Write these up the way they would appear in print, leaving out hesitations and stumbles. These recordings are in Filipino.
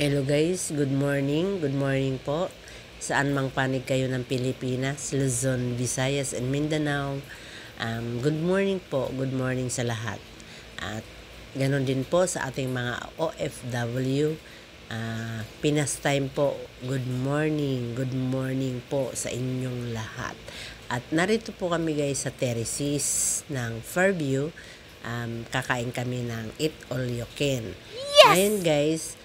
Hello guys, good morning. Good morning po. Saan mang panig kayo ng Pilipinas, Luzon, Visayas, and Mindanao. Good morning po. Good morning sa lahat. At ganon din po sa ating mga OFW. Pinas time po. Good morning. Good morning po sa inyong lahat. At narito po kami guys sa terraces ng Fairview. Kakain kami ng Eat All You Can. Yes! Ngayon guys,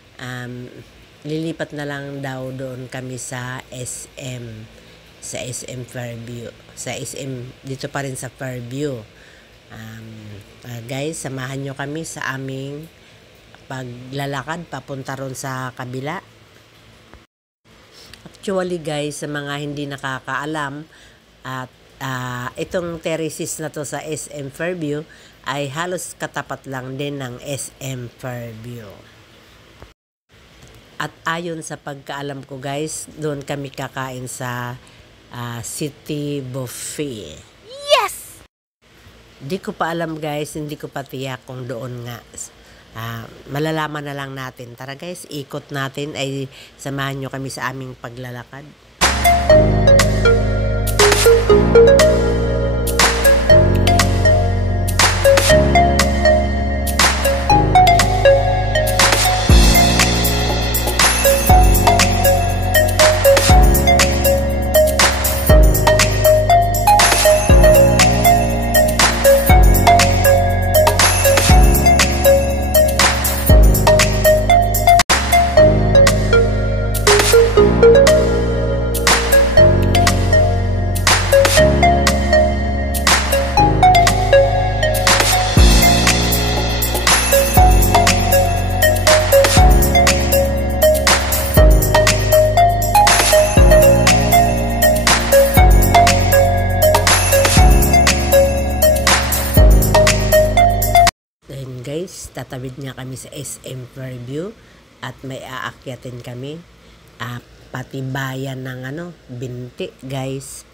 lilipat na lang daw doon kami sa SM Fairview, sa SM dito pa rin sa Fairview. Guys, samahan nyo kami sa aming paglalakad papunta ron sa kabila. Actually guys, sa mga hindi nakakaalam, at itong terraces na to sa SM Fairview ay halos katapat lang din ng SM Fairview. At ayon sa pagkaalam ko guys, doon kami kakain sa City Buffet. Yes! Di ko pa alam guys, hindi ko pa tiyak kung doon nga. Malalaman na lang natin. Tara guys, ikot natin, ay samahan nyo kami sa aming paglalakad. Guys, tatawid nga kami sa SM Fairview at may aakyatin kami patibayan ng binti guys.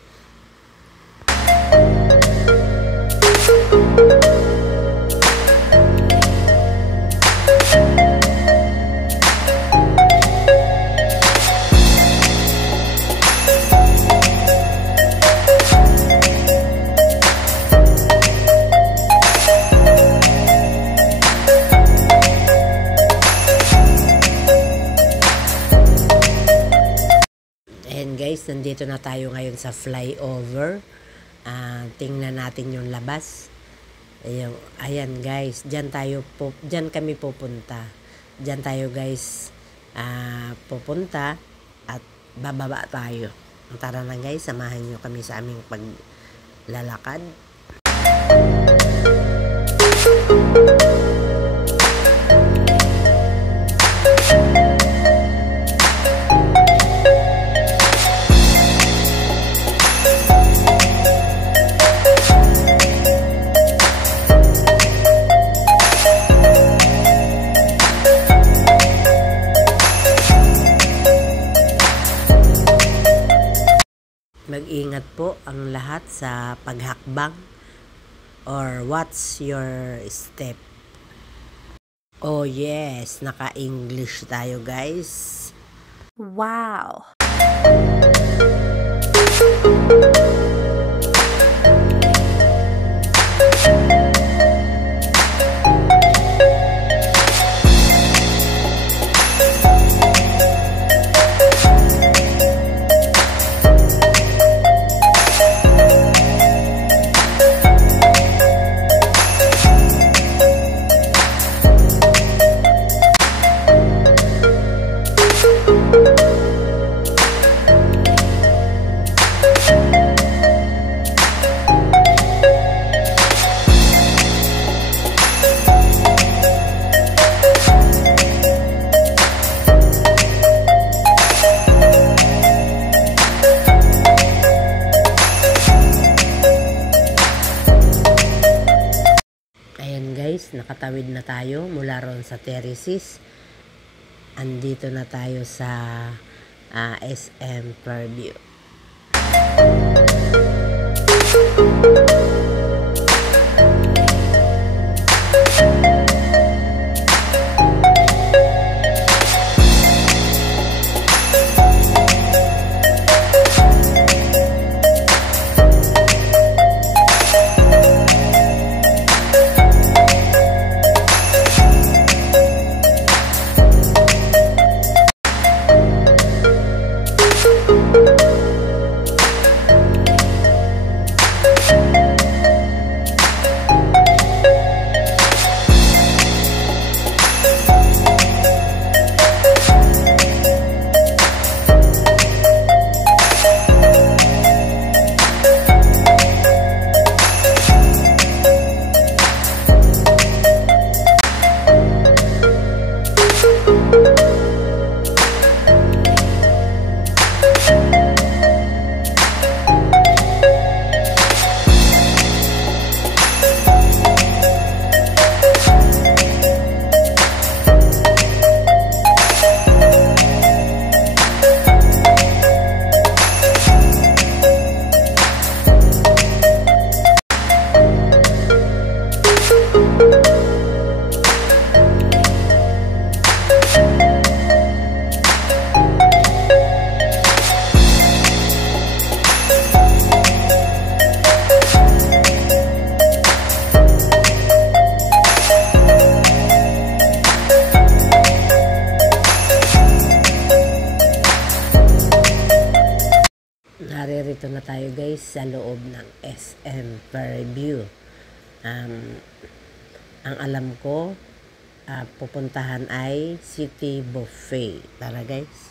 Guys, nandito na tayo ngayon sa flyover. Tingnan natin yung labas. Ayan guys, diyan kami pupunta. Diyan tayo guys pupunta at bababa tayo. Tara na guys, samahan nyo kami sa aming paglalakad. Mag-ingat po ang lahat sa paghakbang or watch your step. Oh yes, naka-English tayo guys. Wow! Nakatawid na tayo mula ron sa terraces. Andito na tayo sa SM Fairview. Nandito na tayo guys sa loob ng SM Fairview. Ang alam ko, pupuntahan ay City Buffet. Tara guys.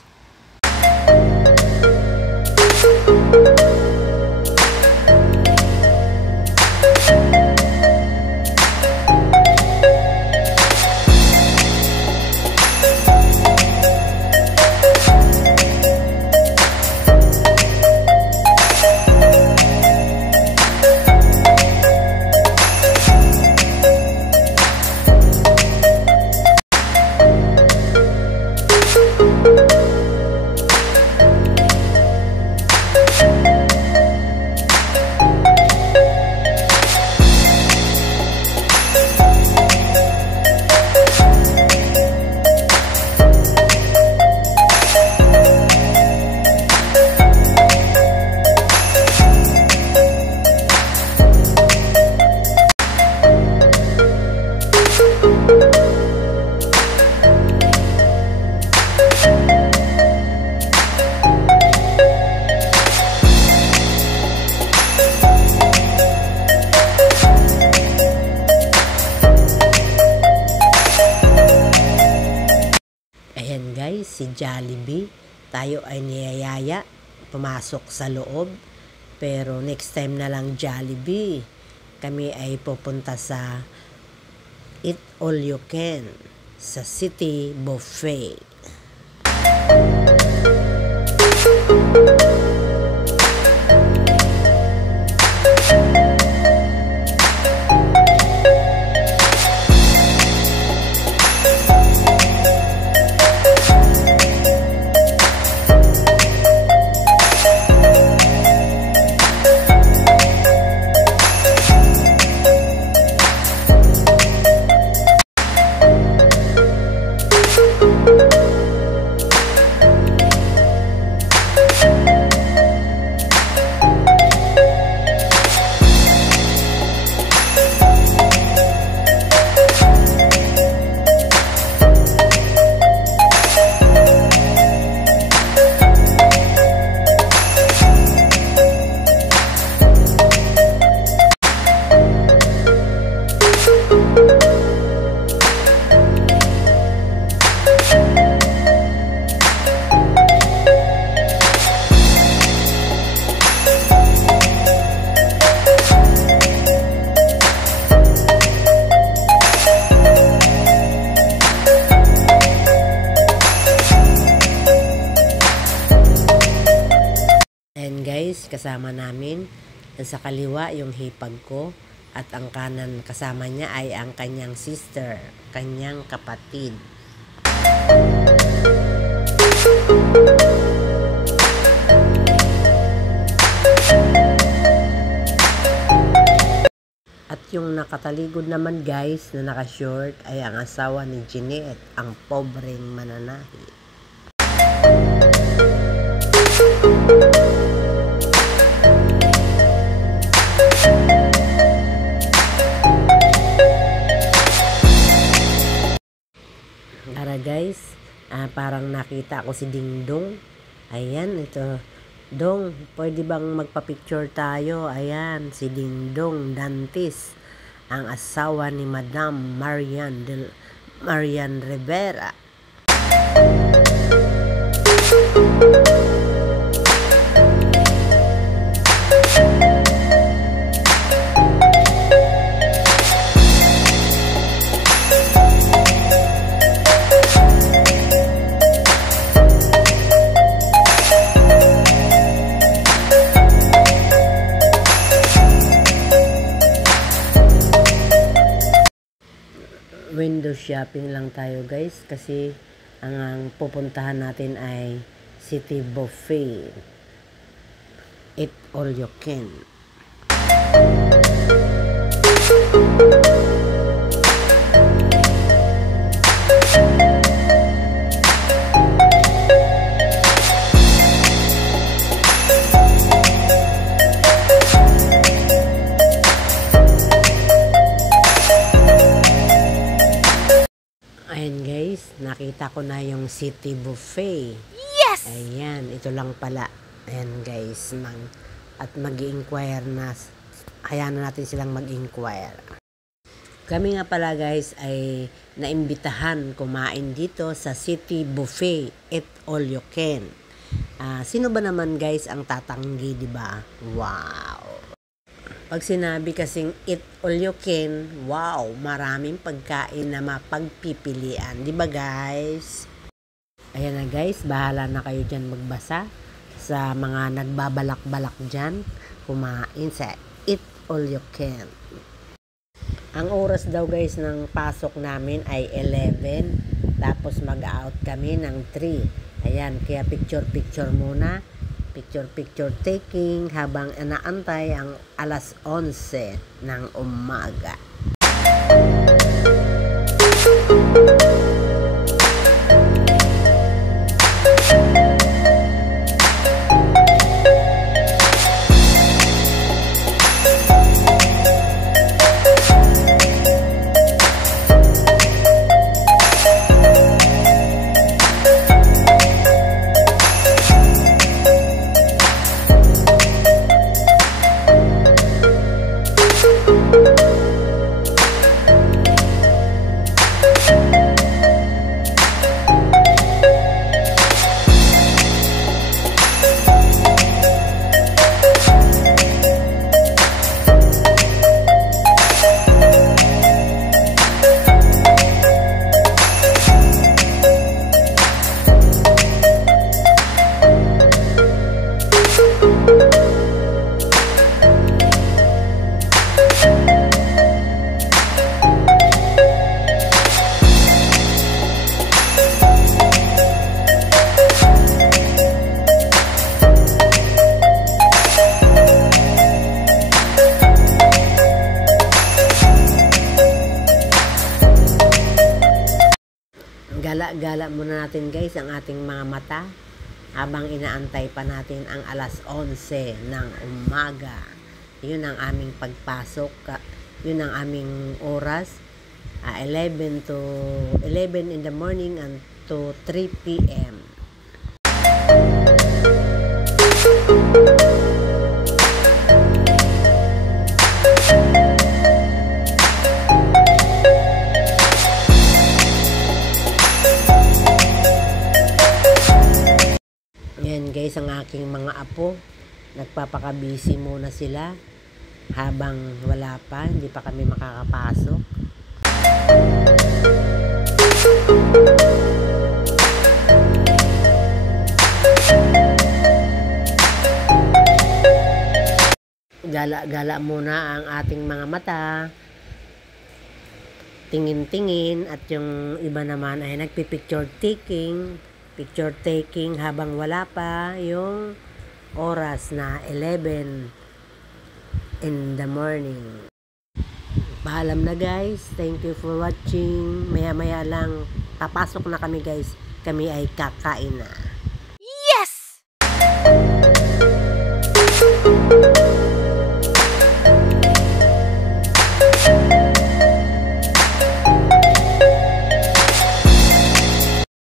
Ayan guys, si Jollibee. Tayo ay niyayaya pumasok sa loob. Pero next time na lang Jollibee. Kami ay pupunta sa Eat All You Can sa City Buffet. And guys, kasama namin sa kaliwa yung hipag ko at ang kanan kasama niya ay ang kanyang sister, kanyang kapatid. At yung nakataligod naman guys na naka-short ay ang asawa ni Jeanette, ang pobreng mananahi. Tara guys, parang nakita ko si Dingdong. Ayan, ito. Dong, pwede bang magpa-picture tayo? Ayan, si Dingdong Dantes, ang asawa ni Madam Marian Rivera. Window shopping lang tayo guys kasi ang pupuntahan natin ay City Buffet. Eat All You Can. Ayan guys, nakita ko na yung City Buffet. Yes! Ayan, ito lang pala. Ayan guys, at mag-inquire na. Hayaan na natin silang mag-inquire. Kami nga pala guys ay naimbitahan kumain dito sa City Buffet, Eat All You Can. Sino ba naman guys ang tatanggi, di ba? Wow! Pag sinabi kasing eat all you can, wow, maraming pagkain na mapagpipilian, di ba guys? Ayan na guys, bahala na kayo dyan magbasa sa mga nagbabalak-balak dyan, kumain sa eat all you can. Ang oras daw guys ng pasok namin ay 11, tapos mag-out kami ng 3. Ayan, kaya picture muna. Picture taking habang inaantay ang alas 11 ng umaga. Gala muna natin guys ang ating mga mata habang inaantay pa natin ang alas 11 ng umaga. Yun ang aming pagpasok, yun ang aming oras, 11 in the morning and to 3 p.m. Yan guys ang aking mga apo, nagpapakabisi muna sila habang wala pa, hindi pa kami makakapasok. Gala muna ang ating mga mata, tingin-tingin, at yung iba naman ay nagpipicture taking habang wala pa yung oras na 11 in the morning. Paalam na guys, thank you for watching. Maya lang papasok na kami guys, kami ay kakain na.